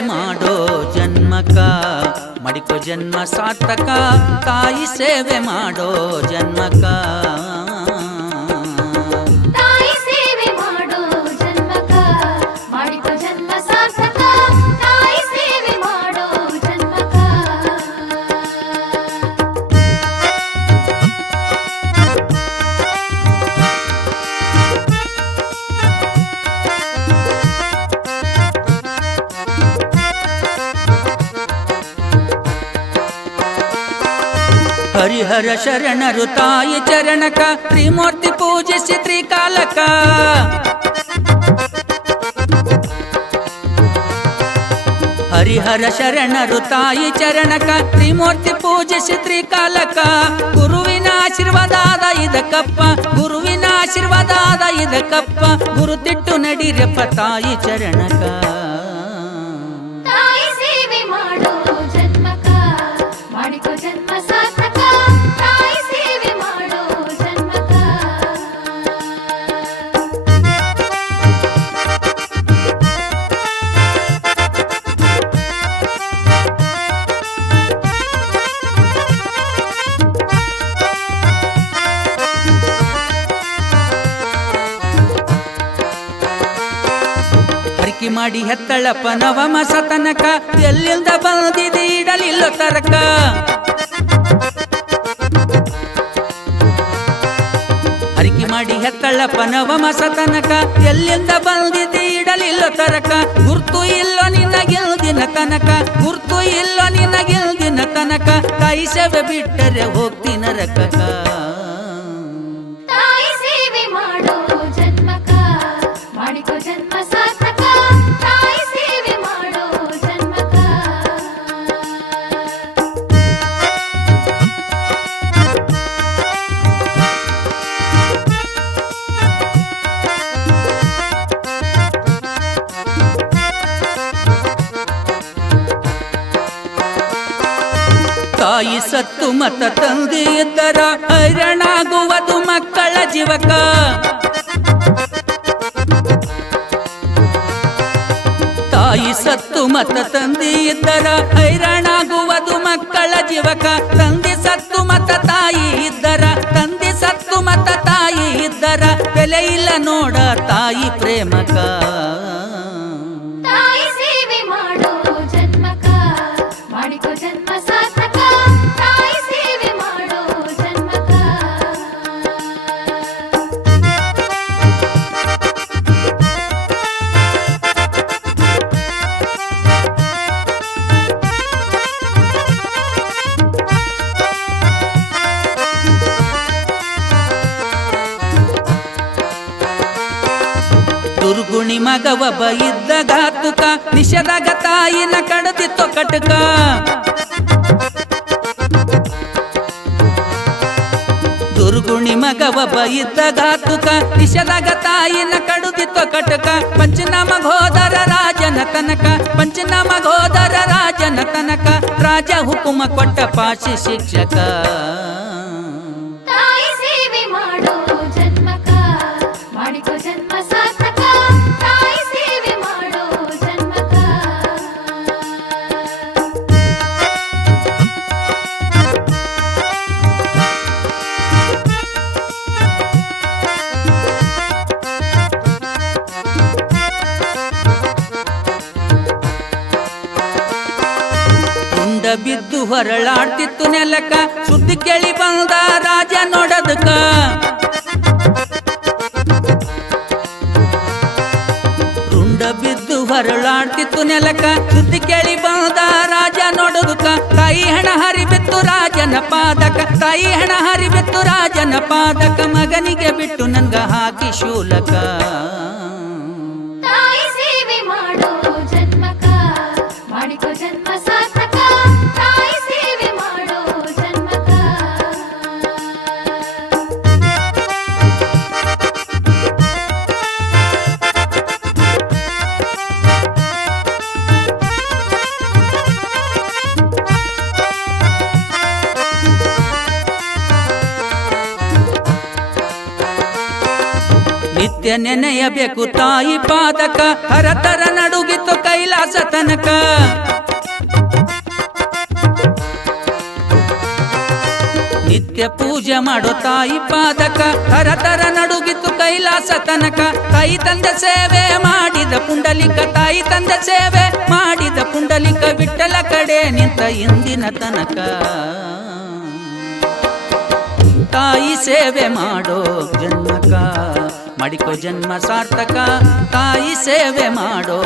ಮಾಡೋ ಜನ್ಮಕ ಮಡಿಕೋ ಜನ್ಮ ಸಾರ್ಥಕ ತಾಯಿ ಸೇವೆ ಮಾಡೋ ಜನ್ಮಕ. ಹರಿಹರ ಶರಣರು ತಾಯಿ ಚರಣಕ, ತ್ರಿಮೂರ್ತಿ ಪೂಜಿಸಿ ತ್ರಿಕಾಲಕ. ಹರಿಹರ ಶರಣರು ತಾಯಿ ಚರಣಕ, ತ್ರಿಮೂರ್ತಿ ಪೂಜಿಸಿ ತ್ರಿಕಾಲಕ. ಗುರುವಿನ ಆಶೀರ್ವಾದಾದ ಇದಕ್ಕಪ್ಪ, ಗುರುವಿನ ಆಶೀರ್ವಾದಾದ ಇದಕ್ಕಪ್ಪ, ಗುರುತಿಟ್ಟು ನಡಿರಪ್ಪ ತಾಯಿ ಚರಣಕ. ಮಾಡಿ ಹೆತ್ತಳಪ್ಪ ನವಮ ಸತನಕ, ಎಲ್ಲಿಂದ ಬಂದಿದೆ ಇಡಲಿಲ್ಲ ತರಕ. ಹರಿಕೆ ಮಾಡಿ ಹೆತ್ತಳಪ್ಪ ನವಮ ಸತನಕ, ಎಲ್ಲಿಂದ ಬಂದಿದೆ ಇಡಲಿಲ್ಲ ತರಕ. ಗುರ್ತು ಇಲ್ಲ ನಿನ್ನ ಗೆಲ್ದಿನ ತನಕ, ಗುರ್ತು ಇಲ್ಲ ನಿನ್ನ ಗೆಲ್ದಿನ ತನಕ. ತಾಯಿ ಸೇವೆ ಬಿಟ್ಟರೆ ಹೋಗ್ತಿನ ರಕಕ ತಾಯಿ ಮಾಡೋ ಸತ್ತು ಮತ ತಂದೆಯ ತರ ಹೈರಣಾಗುವುದು ಮಕ್ಕಳ ಜೀವಕ. ತಾಯಿ ಸತ್ತು ಮತ ತಂದೆಯ ತರ ಹೈರಣಾಗುವುದು ಮಕ್ಕಳ ಜೀವಕ. ತಂದೆ ಸತ್ತು ಮತ ತಾಯಿ ಇದ್ದರ, ತಂದೆ ಸತ್ತು ಮತ ತಾಯಿ ಇದ್ದರ. ಬೆಲೆ ಇಲ್ಲ ನೋಡ ತಾಯಿ ಪ್ರೇಮಕ. ದುರ್ಗುಣಿ ಮಗವ ಇದ್ದ ಘಾತುಕ ನಿಷದಾಗ ತಾಯಿನ ಕಡದಿತ್ತು ಕಟಕ. ದುರ್ಗುಣಿ ಮಗವ ಬೈದ್ದ ಘಾತುಕ ನಿಷದಾಗ ತಾಯಿನ ಕಡುದಿತ್ತು ಕಟಕ. ಪಂಚನಾಮ ಗೋದರ ರಾಜನ ತನಕ, ಪಂಚನಾಮ ಗೋದರ ರಾಜನ ತನಕ, ರಾಜ ಹುಕುಮ ಕೊಟ್ಟ ಪಾಶಿ ಶಿಕ್ಷಕ. ಬಿದ್ದು ಹೊರಳಾಡ್ತಿತ್ತು ನೆಲಕ. ಸುದ್ದಿ ಕೇಳಿ ಬಂದ ರಾಜ ನೋಡದಕ ರುಂಡ ಬಿದ್ದು ಹೊರಳಾಡ್ತಿತ್ತು ನೆಲಕ. ಸುದ್ದಿ ಕೇಳಿ ಬಂದ ರಾಜ ನೋಡದಕ ತಾಯಿ ಹರಿ ಹರಿಬಿತ್ತು ರಾಜನ ಪಾದಕ. ತಾಯಿ ಹಣ ಹರಿಬಿತ್ತು ರಾಜನ ಪಾದಕ. ಮಗನಿಗೆ ಬಿಟ್ಟು ನನ್ಗ ಹಾಕಿ ಶೂಲಕ. ನಿತ್ಯ ನೆನೆಯಬೇಕು ತಾಯಿ ಪಾದಕ, ಹರತರ ನಡುಗಿತು ಕೈಲಾಸ ತನಕ. ನಿತ್ಯ ಪೂಜೆ ಮಾಡೋ ತಾಯಿ ಪಾದಕ, ಹರತರ ನಡುಗಿತು ಕೈಲಾಸ ತನಕ. ತಾಯಿ ತಂದ ಸೇವೆ ಮಾಡಿದ ಪುಂಡಲಿಕ ತಾಯಿ ತಂದ ಸೇವೆ ಮಾಡಿದ ಪುಂಡಲಿಕ ಬಿಟ್ಟಲ ಕಡೆ ನಿಂತ ಇಂದಿನ ತನಕ. ತಾಯಿ ಸೇವೆ ಮಾಡೋ ಜನ್ಮಕ. ಮಾಡಿಕೋ ಜನ್ಮ ಸಾರ್ಥಕ. ತಾಯಿ ಸೇವೆ ಮಾಡೋ